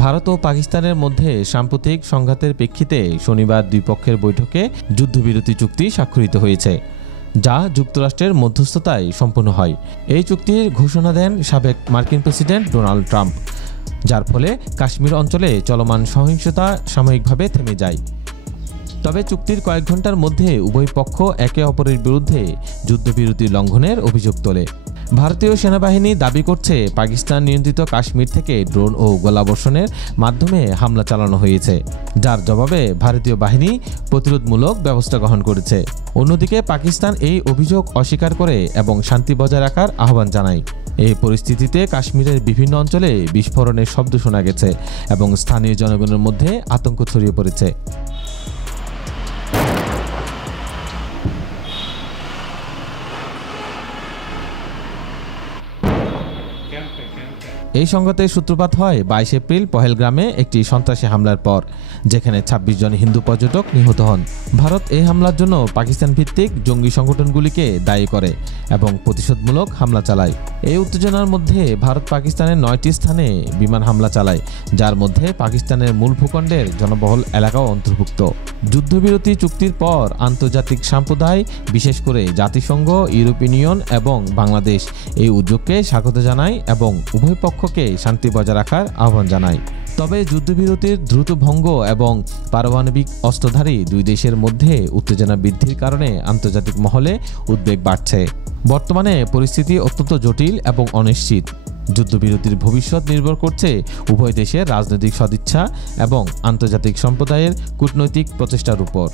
ভারত ও পাকিস্তানের মধ্যে সাম্প্রতিক সংঘাতের প্রেক্ষিতে শনিবার দুই পক্ষের বৈঠকে যুদ্ধবিরতি চুক্তি স্বাক্ষরিত হয়েছে, যা যুক্তরাষ্ট্রের মধ্যস্থতায় সম্পন্ন হয়। এই চুক্তির ঘোষণা দেন সাবেক মার্কিন প্রেসিডেন্ট ডোনাল্ড ট্রাম্প, যার ফলে কাশ্মীর অঞ্চলে চলমান সহিংসতা সাময়িকভাবে থেমে যায়। তবে চুক্তির কয়েক ঘন্টার মধ্যে উভয় পক্ষ একে অপরের বিরুদ্ধে যুদ্ধবিরতি লঙ্ঘনের অভিযোগ তোলে। ভারতীয় সেনাবাহিনী দাবি করছে পাকিস্তান নিয়ন্ত্রিত কাশ্মীর থেকে ড্রোন ও গোলাবর্ষণের মাধ্যমে হামলা চালানো হয়েছে, যার জবাবে ভারতীয় বাহিনী প্রতিরোধমূলক ব্যবস্থা গ্রহণ করেছে। অন্যদিকে পাকিস্তান এই অভিযোগ অস্বীকার করে এবং শান্তি বজায় রাখার আহ্বান জানায়। এই পরিস্থিতিতে কাশ্মীরের বিভিন্ন অঞ্চলে বিস্ফোরণের শব্দ শোনা গেছে এবং স্থানীয় জনগণের মধ্যে আতঙ্ক ছড়িয়ে পড়েছে। এই সংঘাতের সূত্রপাত হয় 22 এপ্রিল পহেলগ্রামে একটি সন্ত্রাসী হামলার পর, যেখানে 26 জন হিন্দু পর্যটক নিহত হন। ভারত এই হামলার জন্য পাকিস্তান ভিত্তিক জঙ্গি সংগঠনগুলিকে দায়ী করে এবং প্রতিশোধমূলক হামলা চালায়। এই উত্তেজনার মধ্যে ভারত পাকিস্তানের 9টি স্থানে বিমান হামলা চালায়, যার মধ্যে পাকিস্তানের মূল ভূখণ্ডের জনবহুল এলাকাও অন্তর্ভুক্ত। যুদ্ধবিরতি চুক্তির পর আন্তর্জাতিক সম্প্রদায়, বিশেষ করে জাতিসংঘ, ইউরোপীয় ইউনিয়ন এবং বাংলাদেশ এই উদ্যোগকে স্বাগত জানায় এবং উভয় পক্ষকে শান্তি বজায় রাখার আহ্বান জানায়। তবে যুদ্ধবিরতির দ্রুত ভঙ্গ এবং পারমাণবিক অস্ত্রধারী দুই দেশের মধ্যে উত্তেজনা বৃদ্ধির কারণে আন্তর্জাতিক মহলে উদ্বেগ বাড়ছে। বর্তমানে পরিস্থিতি অত্যন্ত জটিল এবং অনিশ্চিত। যুদ্ধবিরতির ভবিষ্যৎ নির্ভর করছে উভয় দেশের রাজনৈতিক সদিচ্ছা এবং আন্তর্জাতিক সম্প্রদায়ের কূটনৈতিক প্রচেষ্টার উপর।